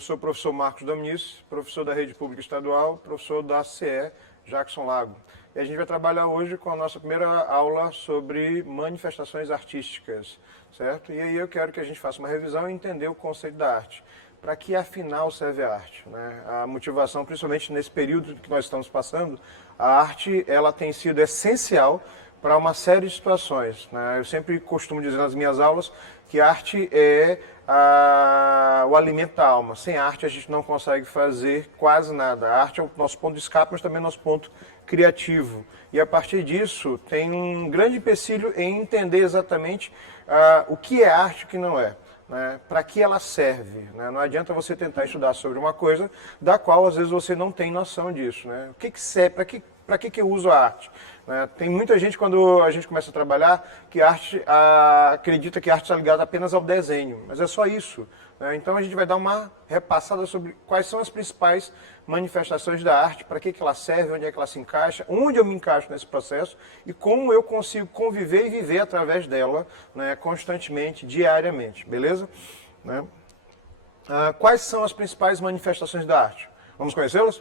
Eu sou o professor Marcos Dominici, professor da Rede Pública Estadual, professor da CE Jackson Lago. E a gente vai trabalhar hoje com a nossa primeira aula sobre manifestações artísticas, certo? E aí eu quero que a gente faça uma revisão e entender o conceito da arte. Para que afinal serve a arte, né? A motivação, principalmente nesse período que nós estamos passando, a arte ela tem sido essencial para uma série de situações, né? Eu sempre costumo dizer nas minhas aulas que a arte é o alimento da alma. Sem arte a gente não consegue fazer quase nada. A arte é o nosso ponto de escape, mas também é o nosso ponto criativo. E a partir disso tem um grande empecilho em entender exatamente o que é arte e o que não é. Né, para que ela serve. Né? Não adianta você tentar estudar sobre uma coisa da qual às vezes você não tem noção disso. Né? O que serve? Para que eu uso a arte? Né? Tem muita gente, quando a gente começa a trabalhar, que acredita que a arte está ligada apenas ao desenho, mas é só isso. Né? Então a gente vai dar uma repassada sobre quais são as principais manifestações da arte, para que ela serve, onde é que ela se encaixa, onde eu me encaixo nesse processo e como eu consigo conviver e viver através dela, né, constantemente, diariamente, beleza? Né? Quais são as principais manifestações da arte? Vamos conhecê-las?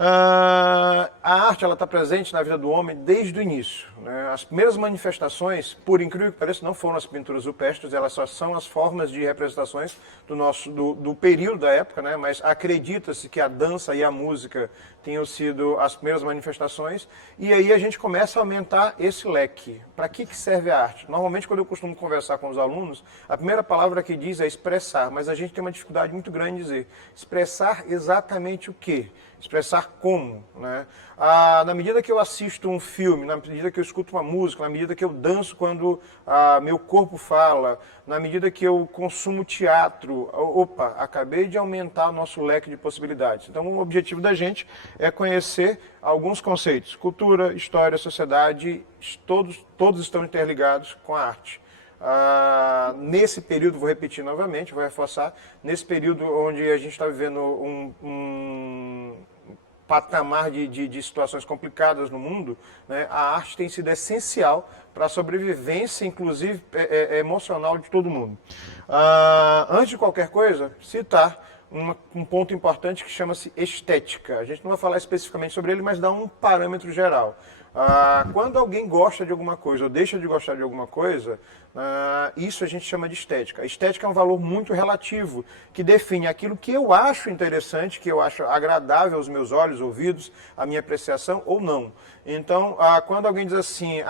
A arte está presente na vida do homem desde o início. Né? As primeiras manifestações, por incrível que pareça, não foram as pinturas rupestres, elas só são as formas de representações do período da época, né? Mas acredita-se que a dança e a música tenham sido as primeiras manifestações, e aí a gente começa a aumentar esse leque. Para que serve a arte? Normalmente, quando eu costumo conversar com os alunos, a primeira palavra que diz é expressar, mas a gente tem uma dificuldade muito grande em dizer expressar exatamente o quê? Expressar como, né? Na medida que eu assisto um filme, na medida que eu escuto uma música, na medida que eu danço quando meu corpo fala, na medida que eu consumo teatro, acabei de aumentar o nosso leque de possibilidades. Então, o objetivo da gente é conhecer alguns conceitos. Cultura, história, sociedade, todos estão interligados com a arte. Nesse período, vou repetir novamente, vou reforçar, nesse período onde a gente está vivendo um patamar de situações complicadas no mundo, né, a arte tem sido essencial para a sobrevivência, inclusive emocional de todo mundo. Antes de qualquer coisa, citar um ponto importante que chama-se estética. A gente não vai falar especificamente sobre ele, mas dá um parâmetro geral. Quando alguém gosta de alguma coisa ou deixa de gostar de alguma coisa, isso a gente chama de estética. A estética é um valor muito relativo, que define aquilo que eu acho interessante, que eu acho agradável aos meus olhos, ouvidos, a minha apreciação ou não. Então, quando alguém diz assim,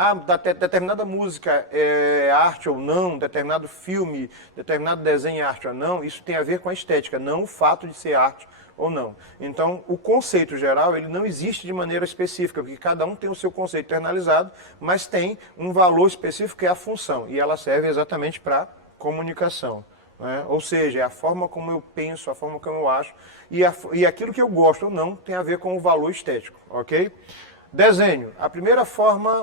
determinada música é arte ou não, determinado filme, determinado desenho é arte ou não, isso tem a ver com a estética, não o fato de ser arte ou não. Então, o conceito geral, ele não existe de maneira específica, porque cada um tem o seu conceito internalizado, mas tem um valor específico que é a função, e ela serve exatamente para comunicação. Né? Ou seja, é a forma como eu penso, a forma como eu acho, e aquilo que eu gosto ou não tem a ver com o valor estético, ok? Desenho,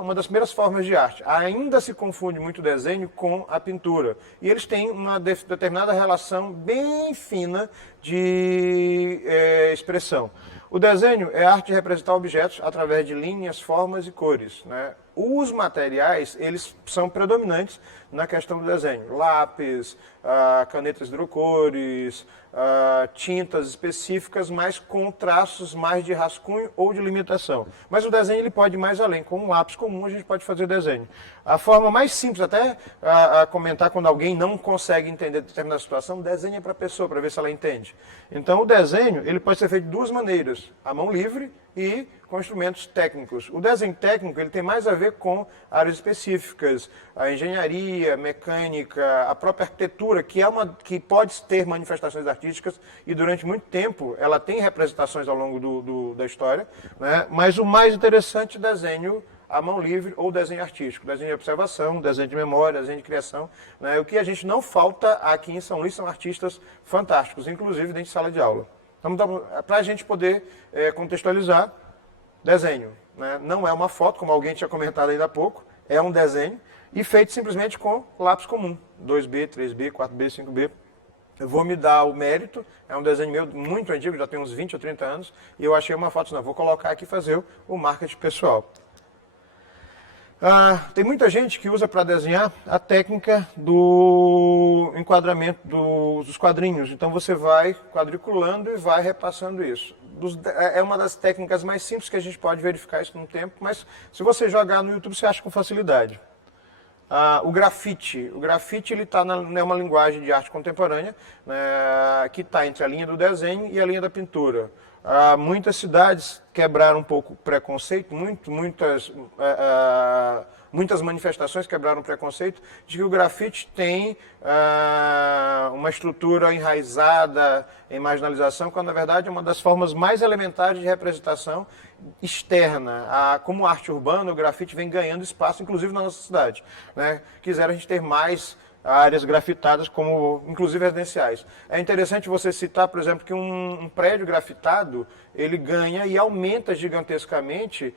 uma das primeiras formas de arte. Ainda se confunde muito o desenho com a pintura. E eles têm uma determinada relação bem fina de expressão. O desenho é a arte de representar objetos através de linhas, formas e cores. Né? Os materiais, eles são predominantes na questão do desenho. Lápis, canetas hidrocores, tintas específicas, mas com traços mais de rascunho ou de limitação. Mas o desenho ele pode ir mais além. Com um lápis comum a gente pode fazer desenho. A forma mais simples, até comentar quando alguém não consegue entender determinada situação, desenha para a pessoa, para ver se ela entende. Então o desenho ele pode ser feito de duas maneiras. A mão livre e com instrumentos técnicos. O desenho técnico ele tem mais a ver com áreas específicas, a engenharia, mecânica, a própria arquitetura, que pode ter manifestações artísticas e durante muito tempo ela tem representações ao longo da história, né? Mas o mais interessante é o desenho à mão livre ou desenho artístico, desenho de observação, desenho de memória, desenho de criação. Né? O que a gente não falta aqui em São Luís são artistas fantásticos, inclusive dentro de sala de aula. Então, para a gente poder contextualizar, desenho. Né? Não é uma foto, como alguém tinha comentado ainda há pouco, é um desenho e feito simplesmente com lápis comum, 2B, 3B, 4B, 5B. Eu vou me dar o mérito, é um desenho meu muito antigo, já tem uns 20 ou 30 anos, e eu achei uma foto, não, vou colocar aqui e fazer o marketing pessoal. Tem muita gente que usa para desenhar a técnica do enquadramento dos quadrinhos. Então você vai quadriculando e vai repassando isso. É uma das técnicas mais simples que a gente pode verificar isso no tempo, mas se você jogar no YouTube você acha com facilidade. O grafite ele é uma linguagem de arte contemporânea, né, que está entre a linha do desenho e a linha da pintura. Muitas cidades quebraram um pouco o preconceito, muitas manifestações quebraram o preconceito de que o grafite tem uma estrutura enraizada em marginalização, quando na verdade é uma das formas mais elementares de representação externa. Como arte urbana, o grafite vem ganhando espaço, inclusive na nossa cidade, né? Quiseram a gente ter mais áreas grafitadas, como inclusive residenciais. É interessante você citar, por exemplo, que um prédio grafitado, ele ganha e aumenta gigantescamente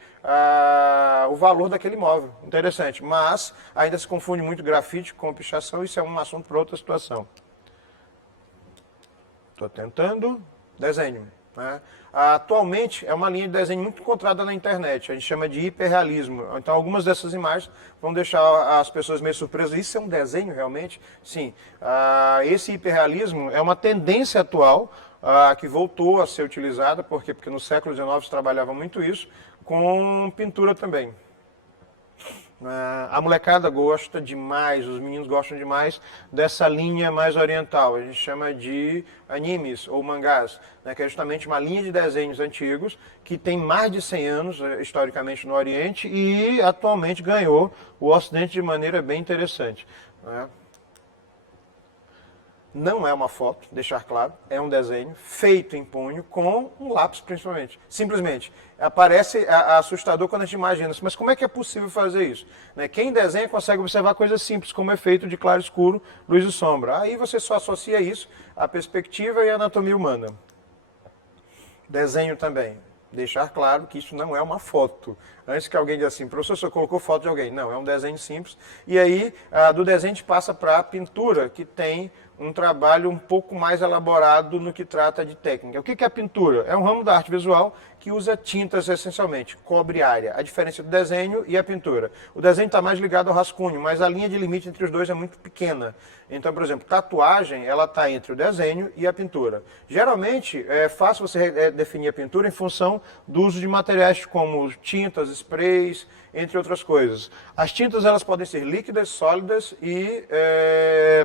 o valor daquele imóvel. Interessante, mas ainda se confunde muito grafite com pichação, isso é um assunto para outra situação. Estou tentando. Desenho. Né? Atualmente é uma linha de desenho muito encontrada na internet, a gente chama de hiperrealismo. Então algumas dessas imagens vão deixar as pessoas meio surpresas. Isso é um desenho realmente? Sim. Esse hiperrealismo é uma tendência atual que voltou a ser utilizada, porque no século XIX se trabalhava muito isso, com pintura também. A molecada gosta demais, os meninos gostam demais dessa linha mais oriental. A gente chama de animes ou mangás, né, que é justamente uma linha de desenhos antigos que tem mais de 100 anos historicamente no Oriente e atualmente ganhou o Ocidente de maneira bem interessante. Né? Não é uma foto, deixar claro, é um desenho feito em punho com um lápis principalmente. Simplesmente, parece assustador quando a gente imagina, mas como é que é possível fazer isso? Né? Quem desenha consegue observar coisas simples, como efeito de claro escuro, luz e sombra. Aí você só associa isso à perspectiva e à anatomia humana. Desenho também. Deixar claro que isso não é uma foto. Antes que alguém diga assim, professor, você colocou foto de alguém. Não, é um desenho simples. E aí, do desenho a gente passa para a pintura, que tem um trabalho um pouco mais elaborado no que trata de técnica. O que é a pintura? É um ramo da arte visual que usa tintas essencialmente, cobre área. A diferença do desenho e a pintura. O desenho está mais ligado ao rascunho, mas a linha de limite entre os dois é muito pequena. Então, por exemplo, tatuagem, ela está entre o desenho e a pintura. Geralmente, é fácil você definir a pintura em função do uso de materiais como tintas, sprays, entre outras coisas. As tintas elas podem ser líquidas, sólidas e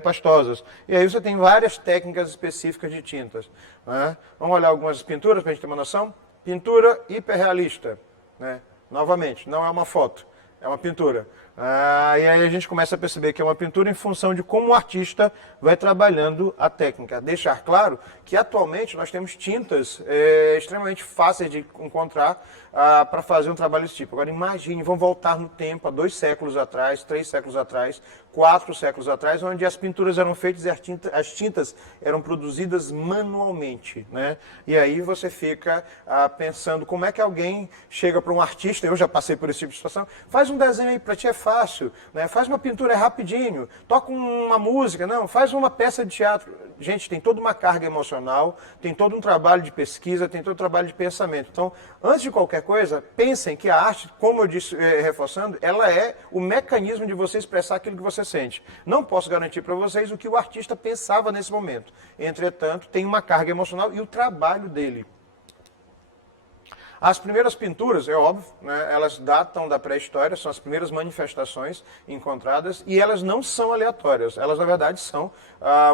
pastosas. E aí você tem várias técnicas específicas de tintas. Né? Vamos olhar algumas pinturas para a gente ter uma noção? Pintura hiperrealista. Né? Novamente, não é uma foto, é uma pintura. E aí a gente começa a perceber que é uma pintura em função de como o artista vai trabalhando a técnica. Deixar claro que atualmente nós temos tintas extremamente fáceis de encontrar para fazer um trabalho desse tipo. Agora imagine, vamos voltar no tempo, há 2 séculos atrás, 3 séculos atrás, 4 séculos atrás, onde as pinturas eram feitas e as tintas eram produzidas manualmente. Né? E aí você fica pensando como é que alguém chega para um artista, eu já passei por esse tipo de situação, faz um desenho aí, para ti é fácil, né? Faz uma pintura rapidinho, toca uma música, não, faz uma peça de teatro. Gente, tem toda uma carga emocional, tem todo um trabalho de pesquisa, tem todo um trabalho de pensamento. Então, antes de qualquer coisa, pensem que a arte, como eu disse, reforçando, ela é o mecanismo de você expressar aquilo que você sente. Não posso garantir para vocês o que o artista pensava nesse momento. Entretanto, tem uma carga emocional e o trabalho dele. As primeiras pinturas, é óbvio, né, elas datam da pré-história, são as primeiras manifestações encontradas e elas não são aleatórias, elas na verdade são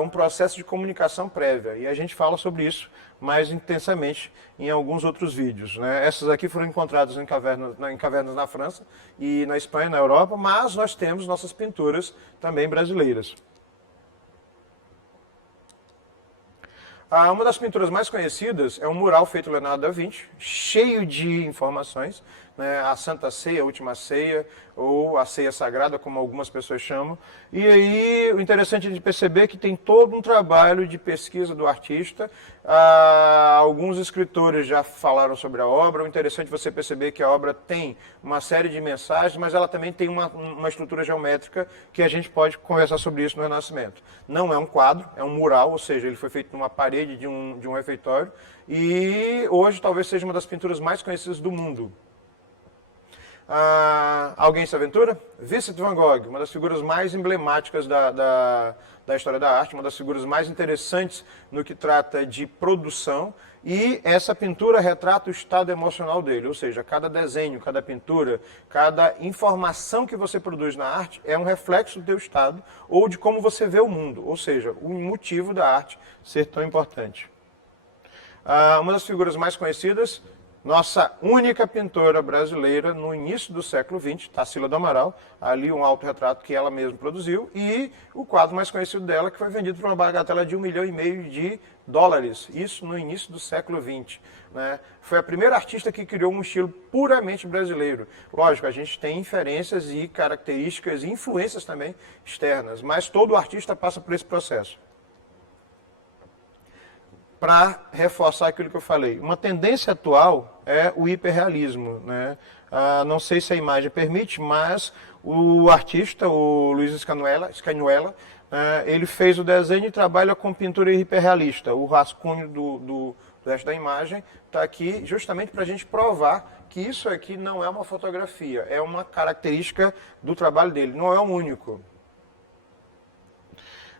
um processo de comunicação prévia e a gente fala sobre isso mais intensamente em alguns outros vídeos. Né? Essas aqui foram encontradas em cavernas na França e na Espanha, na Europa, mas nós temos nossas pinturas também brasileiras. Uma das pinturas mais conhecidas é um mural feito por Leonardo da Vinci, cheio de informações, né? A Santa Ceia, a Última Ceia, ou a Ceia Sagrada, como algumas pessoas chamam. E aí o interessante é de perceber que tem todo um trabalho de pesquisa do artista. Alguns escritores já falaram sobre a obra. O interessante é você perceber que a obra tem uma série de mensagens, mas ela também tem uma estrutura geométrica que a gente pode conversar sobre isso no Renascimento. Não é um quadro, é um mural, ou seja, ele foi feito numa parede de um refeitório. E hoje talvez seja uma das pinturas mais conhecidas do mundo. Alguém se aventura? Vincent van Gogh, uma das figuras mais emblemáticas da história da arte, uma das figuras mais interessantes no que trata de produção, e essa pintura retrata o estado emocional dele, ou seja, cada desenho, cada pintura, cada informação que você produz na arte é um reflexo do teu estado ou de como você vê o mundo, ou seja, o motivo da arte ser tão importante. Uma das figuras mais conhecidas, nossa única pintora brasileira no início do século XX, Tarsila do Amaral, ali um autorretrato que ela mesma produziu, e o quadro mais conhecido dela, que foi vendido por uma bagatela de $1,5 milhão, isso no início do século XX. Né? Foi a primeira artista que criou um estilo puramente brasileiro. Lógico, a gente tem inferências e características e influências também externas, mas todo artista passa por esse processo. Para reforçar aquilo que eu falei, uma tendência atual é o hiperrealismo, né? Não sei se a imagem permite, mas o artista, o Luiz Scanuella, ele fez o desenho e trabalha com pintura hiperrealista. O rascunho do resto da imagem está aqui justamente para a gente provar que isso aqui não é uma fotografia, é uma característica do trabalho dele, não é um único.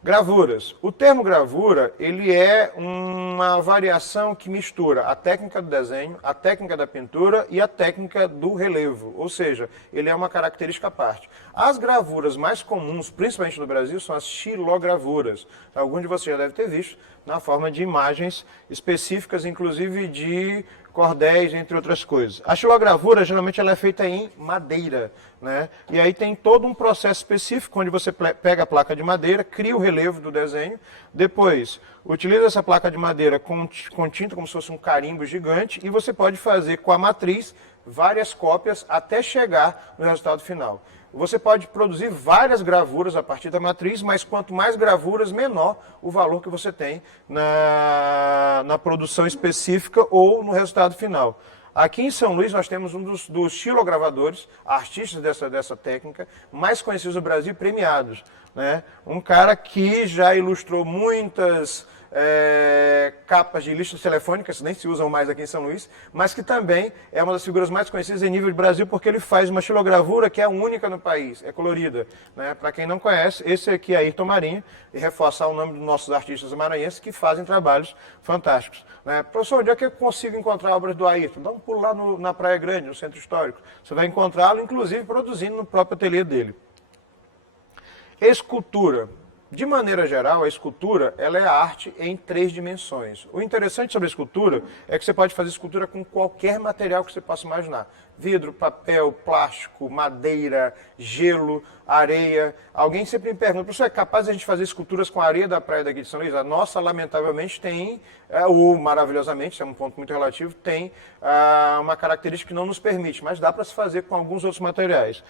Gravuras. O termo gravura, ele é uma variação que mistura a técnica do desenho, a técnica da pintura e a técnica do relevo, ou seja, ele é uma característica à parte. As gravuras mais comuns, principalmente no Brasil, são as xilogravuras. Alguns de vocês já devem ter visto na forma de imagens específicas, inclusive de cordéis, entre outras coisas. A xilogravura, geralmente, ela é feita em madeira, né? E aí tem todo um processo específico, onde você pega a placa de madeira, cria o relevo do desenho, depois utiliza essa placa de madeira com tinta, como se fosse um carimbo gigante, e você pode fazer com a matriz várias cópias até chegar no resultado final. Você pode produzir várias gravuras a partir da matriz, mas quanto mais gravuras, menor o valor que você tem na produção específica ou no resultado final. Aqui em São Luís nós temos um dos xilogravadores, artistas dessa técnica, mais conhecidos do Brasil e premiados, né? Um cara que já ilustrou muitas capas de listas telefônicas, nem se usam mais aqui em São Luís, mas que também é uma das figuras mais conhecidas em nível de Brasil, porque ele faz uma xilogravura que é a única no país, é colorida. Né? Para quem não conhece, esse aqui é Ayrton Marinho, e reforçar o nome dos nossos artistas maranhenses que fazem trabalhos fantásticos. Né? Professor, onde é que eu consigo encontrar obras do Ayrton? Dá um pulo lá na Praia Grande, no Centro Histórico. Você vai encontrá-lo, inclusive, produzindo no próprio ateliê dele. Escultura. De maneira geral, a escultura ela é a arte em 3 dimensões. O interessante sobre a escultura é que você pode fazer escultura com qualquer material que você possa imaginar. Vidro, papel, plástico, madeira, gelo, areia. Alguém sempre me pergunta, professor, é capaz de a gente fazer esculturas com areia da praia daqui de São Luís? A nossa, lamentavelmente, tem, ou maravilhosamente, isso é um ponto muito relativo, tem uma característica que não nos permite, mas dá para se fazer com alguns outros materiais.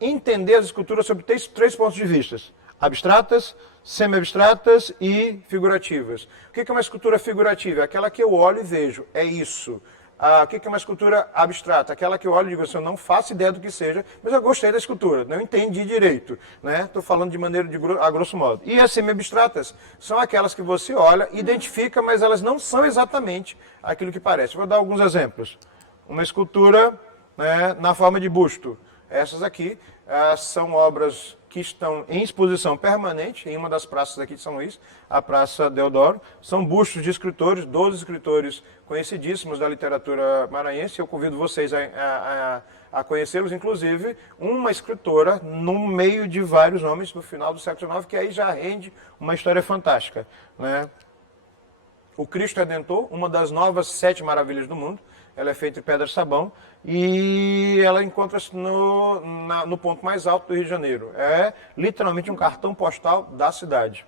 Entender as esculturas sob 3 pontos de vista. Abstratas, semi-abstratas e figurativas. O que é uma escultura figurativa? É aquela que eu olho e vejo, é isso. O que é uma escultura abstrata? Aquela que eu olho e digo assim, eu não faço ideia do que seja, mas eu gostei da escultura, não entendi direito. Estou falando de maneira a grosso modo. E as semi-abstratas são aquelas que você olha, identifica, mas elas não são exatamente aquilo que parece. Vou dar alguns exemplos. Uma escultura, né, na forma de busto. Essas aqui são obras que estão em exposição permanente em uma das praças aqui de São Luís, a Praça Deodoro. São bustos de escritores, 12 escritores conhecidíssimos da literatura maranhense. Eu convido vocês a conhecê-los, inclusive uma escritora no meio de vários nomes no final do século XIX, que aí já rende uma história fantástica. Né? O Cristo Redentor, uma das novas 7 maravilhas do mundo. Ela é feita de pedra-sabão e ela encontra-se no ponto mais alto do Rio de Janeiro. É literalmente um cartão postal da cidade.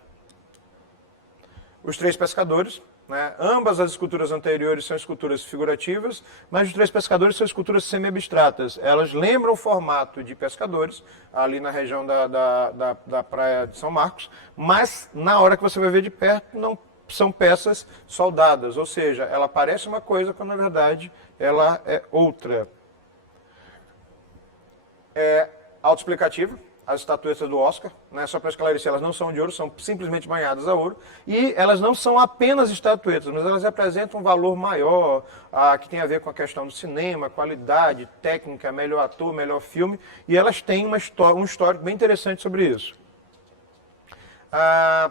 Os 3 pescadores, né? Ambas as esculturas anteriores são esculturas figurativas, mas os 3 pescadores são esculturas semi-abstratas. Elas lembram o formato de pescadores, ali na região da praia de São Marcos, mas na hora que você vai ver de perto, não são peças soldadas, ou seja, ela parece uma coisa quando na verdade ela é outra. É autoexplicativo, as estatuetas do Oscar, né? Só para esclarecer, elas não são de ouro, são simplesmente banhadas a ouro. E elas não são apenas estatuetas, mas elas representam um valor maior, que tem a ver com a questão do cinema, qualidade, técnica, melhor ator, melhor filme. E elas têm um histórico bem interessante sobre isso.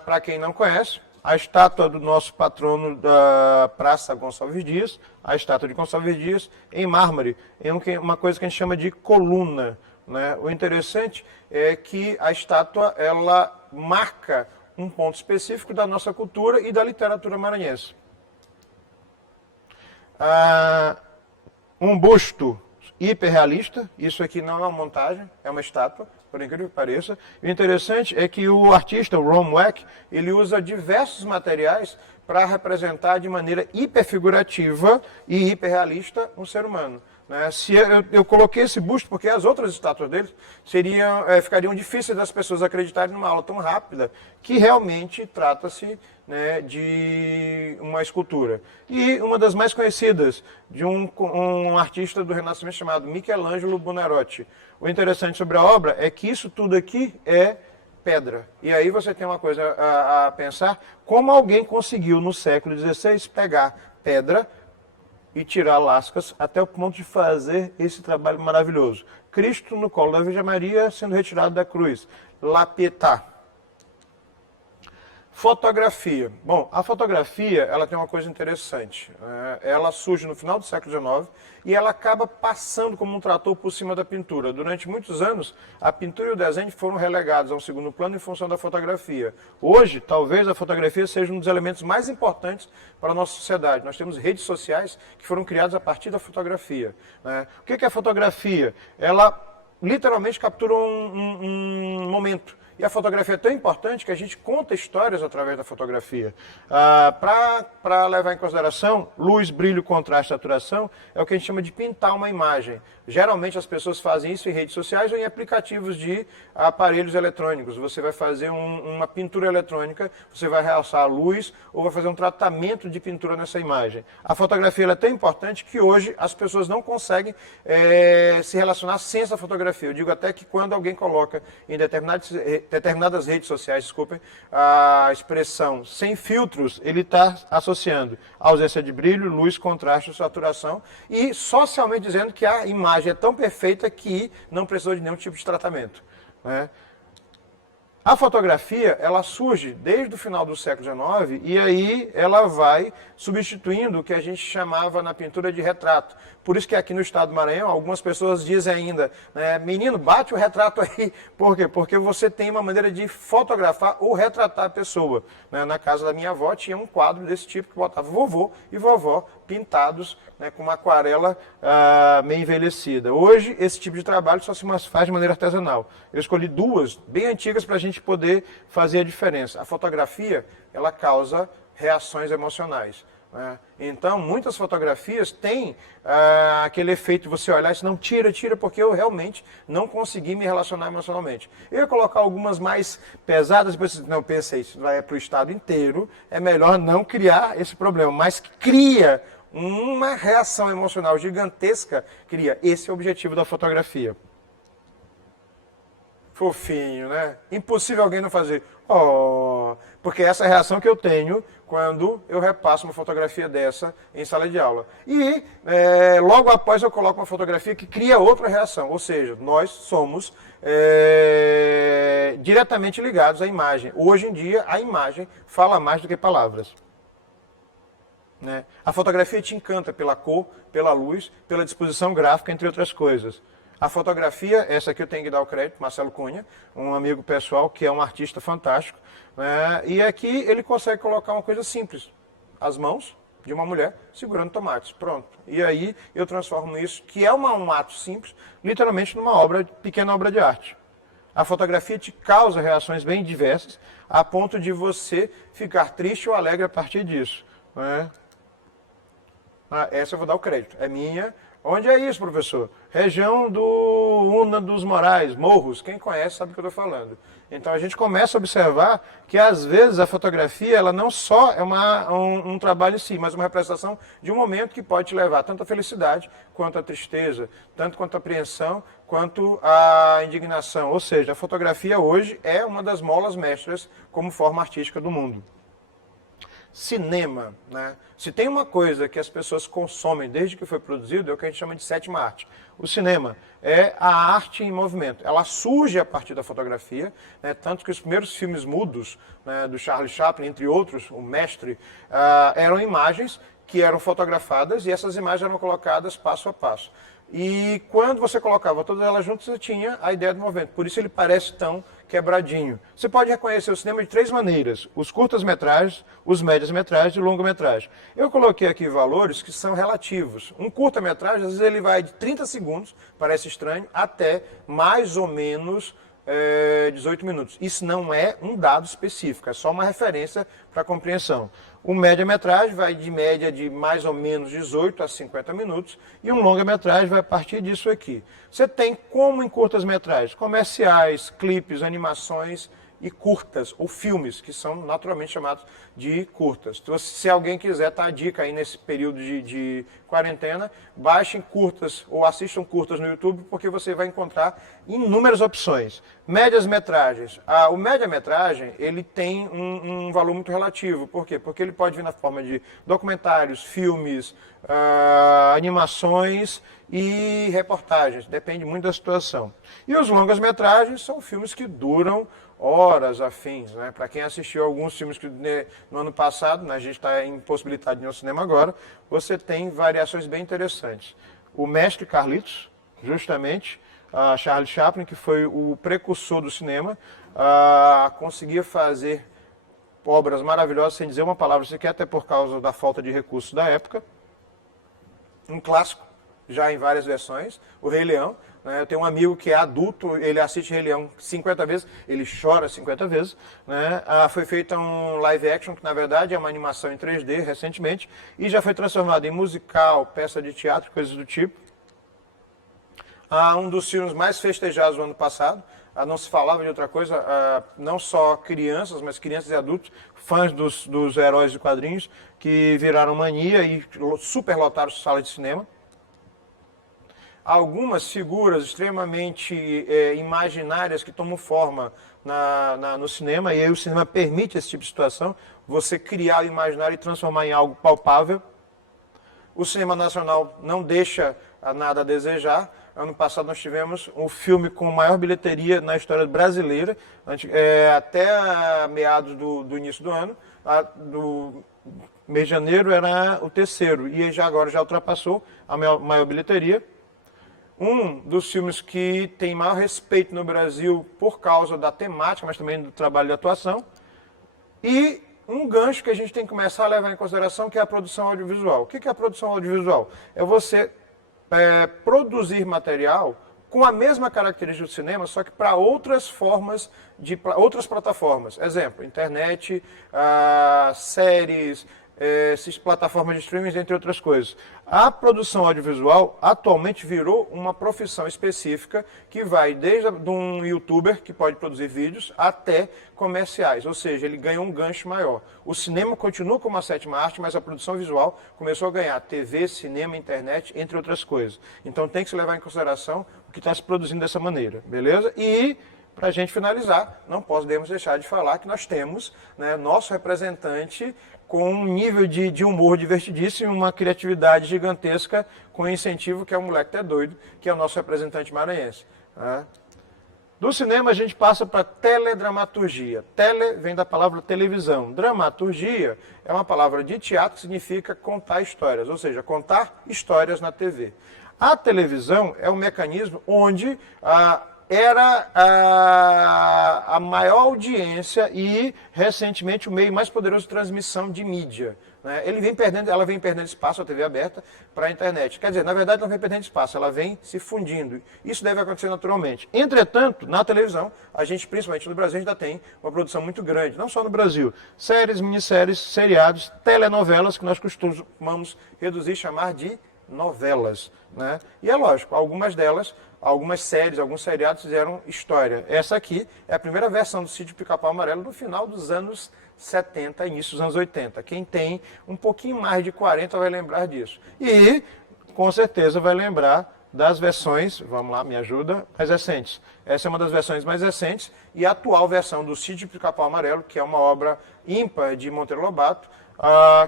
Para quem não conhece, a estátua do nosso patrono da Praça Gonçalves Dias, a estátua de Gonçalves Dias, em mármore, em uma coisa que a gente chama de coluna. Né? O interessante é que a estátua ela marca um ponto específico da nossa cultura e da literatura maranhense. Um busto hiperrealista, isso aqui não é uma montagem, é uma estátua, por incrível que pareça. O interessante é que o artista, o Ron Weck, ele usa diversos materiais para representar de maneira hiperfigurativa e hiperrealista um ser humano. Né? Se eu coloquei esse busto porque as outras estátuas dele ficariam difíceis das pessoas acreditarem numa aula tão rápida que realmente trata-se, né, de uma escultura. E uma das mais conhecidas, de um artista do Renascimento chamado Michelangelo Buonarroti. O interessante sobre a obra é que isso tudo aqui é pedra. E aí você tem uma coisa a pensar, como alguém conseguiu no século XVI pegar pedra e tirar lascas até o ponto de fazer esse trabalho maravilhoso. Cristo no colo da Virgem Maria sendo retirado da cruz. La Pietà. Fotografia. Bom, a fotografia ela tem uma coisa interessante. Ela surge no final do século XIX e ela acaba passando como um trator por cima da pintura. Durante muitos anos, a pintura e o desenho foram relegados a um segundo plano em função da fotografia. Hoje, talvez a fotografia seja um dos elementos mais importantes para a nossa sociedade. Nós temos redes sociais que foram criadas a partir da fotografia. Né? O que é a fotografia? Ela literalmente captura um momento. E a fotografia é tão importante que a gente conta histórias através da fotografia. Para levar em consideração, luz, brilho, contraste, saturação, é o que a gente chama de pintar uma imagem. Geralmente as pessoas fazem isso em redes sociais ou em aplicativos de aparelhos eletrônicos. Você vai fazer uma pintura eletrônica, você vai realçar a luz ou vai fazer um tratamento de pintura nessa imagem. A fotografia ela é tão importante que hoje as pessoas não conseguem se relacionar sem essa fotografia. Eu digo até que quando alguém coloca em determinadas redes sociais, desculpem, a expressão sem filtros, ele está associando ausência de brilho, luz, contraste, saturação e socialmente dizendo que a imagem é tão perfeita que não precisou de nenhum tipo de tratamento. Né? A fotografia, ela surge desde o final do século XIX e aí ela vai substituindo o que a gente chamava na pintura de retrato. Por isso que aqui no estado do Maranhão, algumas pessoas dizem ainda, né, menino, bate o retrato aí. Por quê? Porque você tem uma maneira de fotografar ou retratar a pessoa. Né? Na casa da minha avó tinha um quadro desse tipo que botava vovô e vovó pintados, né, com uma aquarela meio envelhecida. Hoje, esse tipo de trabalho só se faz de maneira artesanal. Eu escolhi duas bem antigas para a gente poder fazer a diferença. A fotografia, ela causa reações emocionais. Então, muitas fotografias têm aquele efeito de você olhar e dizer, não, tira, porque eu realmente não consegui me relacionar emocionalmente. Eu ia colocar algumas mais pesadas, depois não, pensei, isso vai para o estado inteiro, é melhor não criar esse problema, mas cria uma reação emocional gigantesca, cria. Esse é o objetivo da fotografia. Fofinho, né? Impossível alguém não fazer. Oh, porque essa é a reação que eu tenho quando eu repasso uma fotografia dessa em sala de aula. E logo após eu coloco uma fotografia que cria outra reação. Ou seja, nós somos diretamente ligados à imagem. Hoje em dia, a imagem fala mais do que palavras. Né? A fotografia te encanta pela cor, pela luz, pela disposição gráfica, entre outras coisas. A fotografia, essa aqui eu tenho que dar o crédito, Marcelo Cunha, um amigo pessoal que é um artista fantástico, né? E aqui ele consegue colocar uma coisa simples, as mãos de uma mulher segurando tomates, pronto. E aí eu transformo isso, que é um ato simples, literalmente numa pequena obra de arte. A fotografia te causa reações bem diversas, a ponto de você ficar triste ou alegre a partir disso. Né? Ah, essa eu vou dar o crédito. É minha. Onde é isso, professor? Região do Una dos Moraes, Morros. Quem conhece sabe o que eu estou falando. Então a gente começa a observar que às vezes a fotografia ela não só é um trabalho em si, mas uma representação de um momento que pode te levar tanto à felicidade quanto à tristeza, tanto quanto à apreensão quanto à indignação. Ou seja, a fotografia hoje é uma das molas mestras como forma artística do mundo. Cinema, né? Se tem uma coisa que as pessoas consomem desde que foi produzido, é o que a gente chama de sétima arte. O cinema é a arte em movimento. Ela surge a partir da fotografia, né? Tanto que os primeiros filmes mudos, né, do Charlie Chaplin, entre outros, o mestre, eram imagens que eram fotografadas e essas imagens eram colocadas passo a passo. E quando você colocava todas elas juntas, você tinha a ideia do movimento. Por isso ele parece tão quebradinho. Você pode reconhecer o cinema de três maneiras: os curtas-metragens, os médias-metragens e o longa-metragem. Eu coloquei aqui valores que são relativos. Um curta-metragem, às vezes ele vai de 30 segundos, parece estranho, até mais ou menos 18 minutos. Isso não é um dado específico, é só uma referência para compreensão. O média-metragem vai de média de mais ou menos 18 a 50 minutos e um longa-metragem vai partir disso aqui. Você tem, como em curtas-metragens, comerciais, clipes, animações e curtas, ou filmes, que são naturalmente chamados de curtas. Então, se alguém quiser, tá a dica aí nesse período de quarentena, baixem curtas ou assistam curtas no YouTube, porque você vai encontrar inúmeras opções. Médias-metragens. O média-metragem, ele tem um valor muito relativo. Por quê? Porque ele pode vir na forma de documentários, filmes, animações e reportagens. Depende muito da situação. E os longas-metragens são filmes que duram horas afins, né? Para quem assistiu alguns filmes que no ano passado, né, a gente está impossibilitado de ir ao cinema agora, você tem variações bem interessantes. O mestre Carlitos, justamente, Charlie Chaplin, que foi o precursor do cinema, conseguia fazer obras maravilhosas, sem dizer uma palavra sequer, até por causa da falta de recursos da época. Um clássico, já em várias versões, o Rei Leão. Né? Eu tenho um amigo que é adulto, ele assiste Rei Leão 50 vezes, ele chora 50 vezes. Né? Foi feita um live action, que na verdade é uma animação em 3D, recentemente, e já foi transformado em musical, peça de teatro, coisas do tipo. Um dos filmes mais festejados do ano passado, não se falava de outra coisa, não só crianças, mas crianças e adultos, fãs dos heróis de quadrinhos, que viraram mania e superlotaram salas de cinema. Algumas figuras extremamente imaginárias que tomam forma no cinema, e aí o cinema permite esse tipo de situação, você criar o imaginário e transformar em algo palpável. O cinema nacional não deixa nada a desejar. Ano passado nós tivemos um filme com maior bilheteria na história brasileira, até meados do início do ano, do mês de janeiro era o terceiro, e agora já ultrapassou a maior bilheteria. Um dos filmes que tem maior respeito no Brasil por causa da temática, mas também do trabalho de atuação. E um gancho que a gente tem que começar a levar em consideração, que é a produção audiovisual. O que é a produção audiovisual? É você produzir material com a mesma característica do cinema, só que para outras formas, outras plataformas. Exemplo, internet, séries, plataformas de streaming, entre outras coisas. A produção audiovisual atualmente virou uma profissão específica que vai desde um youtuber que pode produzir vídeos até comerciais, ou seja, ele ganha um gancho maior. O cinema continua como a sétima arte, mas a produção visual começou a ganhar TV, cinema, internet, entre outras coisas. Então tem que se levar em consideração o que está se produzindo dessa maneira, beleza? E para a gente finalizar, não podemos deixar de falar que nós temos, né, nosso representante com um nível de humor divertidíssimo, uma criatividade gigantesca, com incentivo, que é um moleque até doido, que é o nosso representante maranhense. Né? Do cinema a gente passa para teledramaturgia. Tele vem da palavra televisão. Dramaturgia é uma palavra de teatro que significa contar histórias, ou seja, contar histórias na TV. A televisão é um mecanismo onde era a maior audiência e, recentemente, o meio mais poderoso de transmissão de mídia. né? Ela vem perdendo espaço, a TV aberta, para a internet. Quer dizer, na verdade não vem perdendo espaço, ela vem se fundindo. Isso deve acontecer naturalmente. Entretanto, na televisão, a gente, principalmente no Brasil, ainda tem uma produção muito grande, não só no Brasil. Séries, minisséries, seriados, telenovelas, que nós costumamos reduzir e chamar de novelas, né? E é lógico, algumas delas, algumas séries, alguns seriados fizeram história. Essa aqui é a primeira versão do Sítio Pica-Pau Amarelo do final dos anos 70, início dos anos 80. Quem tem um pouquinho mais de 40 vai lembrar disso. E, com certeza, vai lembrar das versões, vamos lá, me ajuda, mais recentes. Essa é uma das versões mais recentes e a atual versão do Sítio Pica-Pau Amarelo, que é uma obra ímpar de Monteiro Lobato,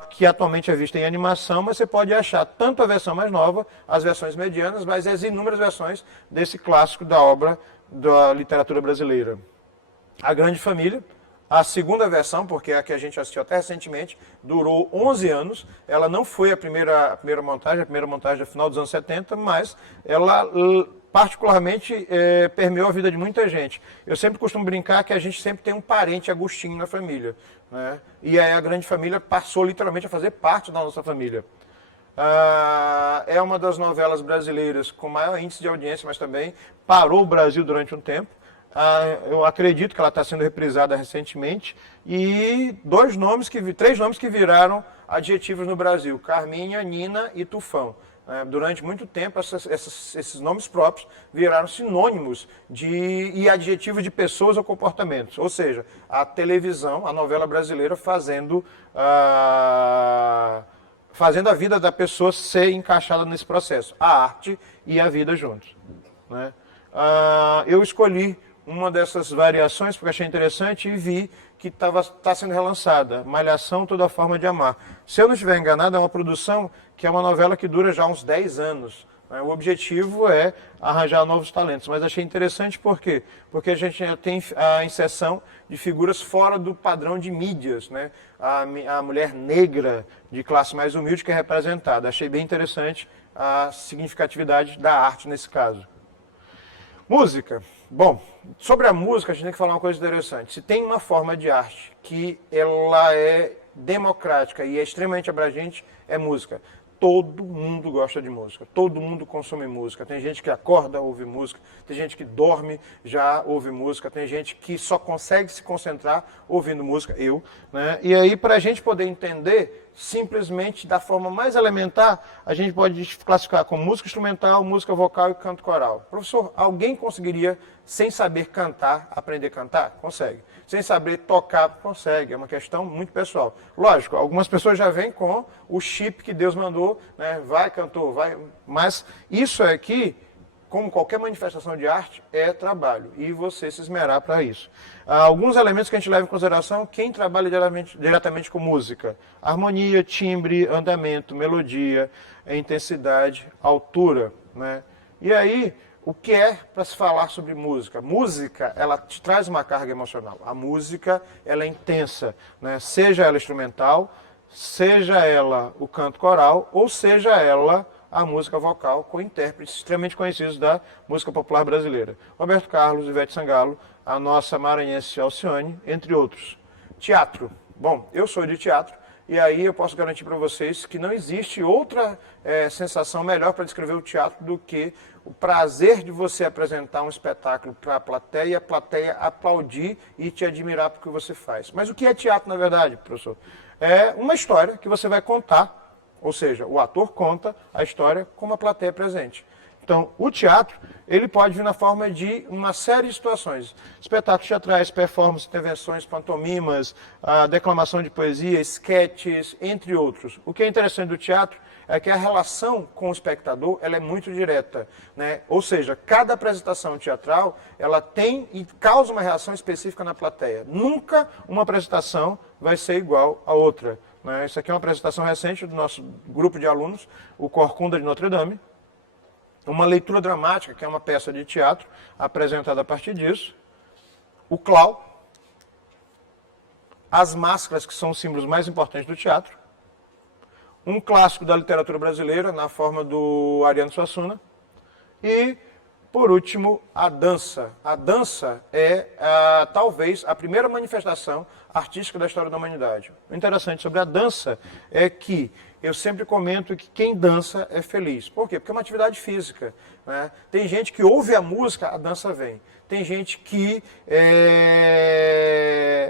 que atualmente é vista em animação, mas você pode achar tanto a versão mais nova, as versões medianas, mas as inúmeras versões desse clássico da obra da literatura brasileira. A Grande Família, a segunda versão, porque é a que a gente assistiu até recentemente, durou 11 anos. Ela não foi a primeira montagem é final dos anos 70, mas ela particularmente permeou a vida de muita gente. Eu sempre costumo brincar que a gente sempre tem um parente Agostinho na família, né? E aí a Grande Família passou literalmente a fazer parte da nossa família. É uma das novelas brasileiras com maior índice de audiência, mas também parou o Brasil durante um tempo. Eu acredito que ela está sendo reprisada recentemente. E três nomes que viraram adjetivos no Brasil: Carminha, Nina e Tufão. Durante muito tempo, esses nomes próprios viraram sinônimos e adjetivos de pessoas ou comportamentos. Ou seja, a televisão, a novela brasileira fazendo a vida da pessoa ser encaixada nesse processo. A arte e a vida juntos, né? Eu escolhi uma dessas variações porque achei interessante e vi que está sendo relançada, Malhação, Toda Forma de Amar. Se eu não estiver enganado, é uma produção que é uma novela que dura já uns 10 anos. Né? O objetivo é arranjar novos talentos, mas achei interessante por quê? Porque a gente já tem a inserção de figuras fora do padrão de mídias, né? A mulher negra de classe mais humilde que é representada. Achei bem interessante a significatividade da arte nesse caso. Música. Bom, sobre a música a gente tem que falar uma coisa interessante. Se tem uma forma de arte que ela é democrática e é extremamente abrangente, é música. Todo mundo gosta de música, todo mundo consome música. Tem gente que acorda, ouve música, tem gente que dorme, já ouve música, tem gente que só consegue se concentrar ouvindo música, né? E aí, para a gente poder entender, simplesmente da forma mais elementar, a gente pode classificar como música instrumental, música vocal e canto coral. Professor, alguém conseguiria, sem saber cantar, aprender a cantar? Consegue. Sem saber tocar, consegue. É uma questão muito pessoal. Lógico, algumas pessoas já vêm com o chip que Deus mandou, né? Vai, cantor, vai. Mas isso aqui, como qualquer manifestação de arte, é trabalho. E você se esmerar para isso. Alguns elementos que a gente leva em consideração, quem trabalha diretamente com música: harmonia, timbre, andamento, melodia, intensidade, altura, né? E aí, o que é para se falar sobre música? Música, ela te traz uma carga emocional. A música, ela é intensa, né? Seja ela instrumental, seja ela o canto coral, ou seja ela a música vocal com intérpretes extremamente conhecidos da música popular brasileira. Roberto Carlos, Ivete Sangalo, a nossa maranhense Alcione, entre outros. Teatro. Bom, eu sou de teatro. E aí eu posso garantir para vocês que não existe outra sensação melhor para descrever o teatro do que o prazer de você apresentar um espetáculo para a plateia e a plateia aplaudir e te admirar por que você faz. Mas o que é teatro, na verdade, professor? É uma história que você vai contar, ou seja, o ator conta a história com uma plateia presente. Então, o teatro, ele pode vir na forma de uma série de situações. Espetáculos teatrais, performances, intervenções, pantomimas, declamação de poesia, esquetes, entre outros. O que é interessante do teatro é que a relação com o espectador, ela é muito direta, né? Ou seja, cada apresentação teatral, ela tem e causa uma reação específica na plateia. Nunca uma apresentação vai ser igual a outra, né? Isso aqui é uma apresentação recente do nosso grupo de alunos, o Corcunda de Notre Dame. Uma leitura dramática, que é uma peça de teatro apresentada a partir disso. O clown. As máscaras, que são os símbolos mais importantes do teatro. Um clássico da literatura brasileira, na forma do Ariano Suassuna. E Por último, a dança. A dança é talvez a primeira manifestação artística da história da humanidade. O interessante sobre a dança é que eu sempre comento que quem dança é feliz. Por quê? Porque é uma atividade física, né? Tem gente que ouve a música, a dança vem. Tem gente que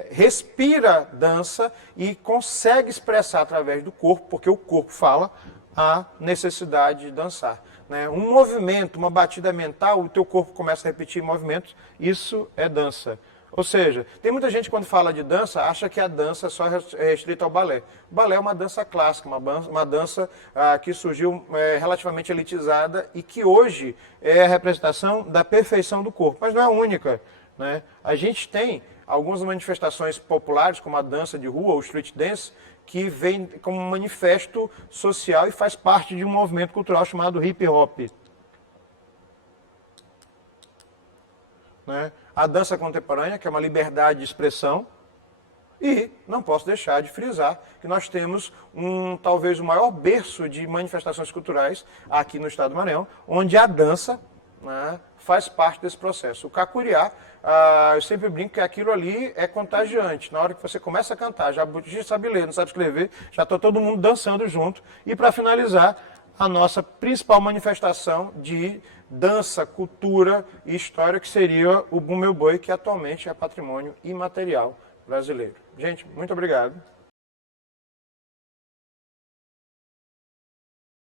respira dança e consegue expressar através do corpo, porque o corpo fala, a necessidade de dançar. Né? Um movimento, uma batida mental, o teu corpo começa a repetir movimentos, isso é dança. Ou seja, tem muita gente quando fala de dança, acha que a dança é só restrita ao balé. O balé é uma dança clássica, uma dança que surgiu relativamente elitizada e que hoje é a representação da perfeição do corpo, mas não é a única. Né? A gente tem algumas manifestações populares, como a dança de rua, ou street dance, que vem como um manifesto social e faz parte de um movimento cultural chamado hip hop. Né? A dança contemporânea, que é uma liberdade de expressão, e não posso deixar de frisar que nós temos talvez o maior berço de manifestações culturais aqui no estado do Maranhão, onde a dança, né, faz parte desse processo. O cacuriá, eu sempre brinco que aquilo ali é contagiante. Na hora que você começa a cantar, já sabe ler, não sabe escrever, já está todo mundo dançando junto. E para finalizar, a nossa principal manifestação de dança, cultura e história, que seria o Bumbleboi, que atualmente é patrimônio imaterial brasileiro. Gente, muito obrigado.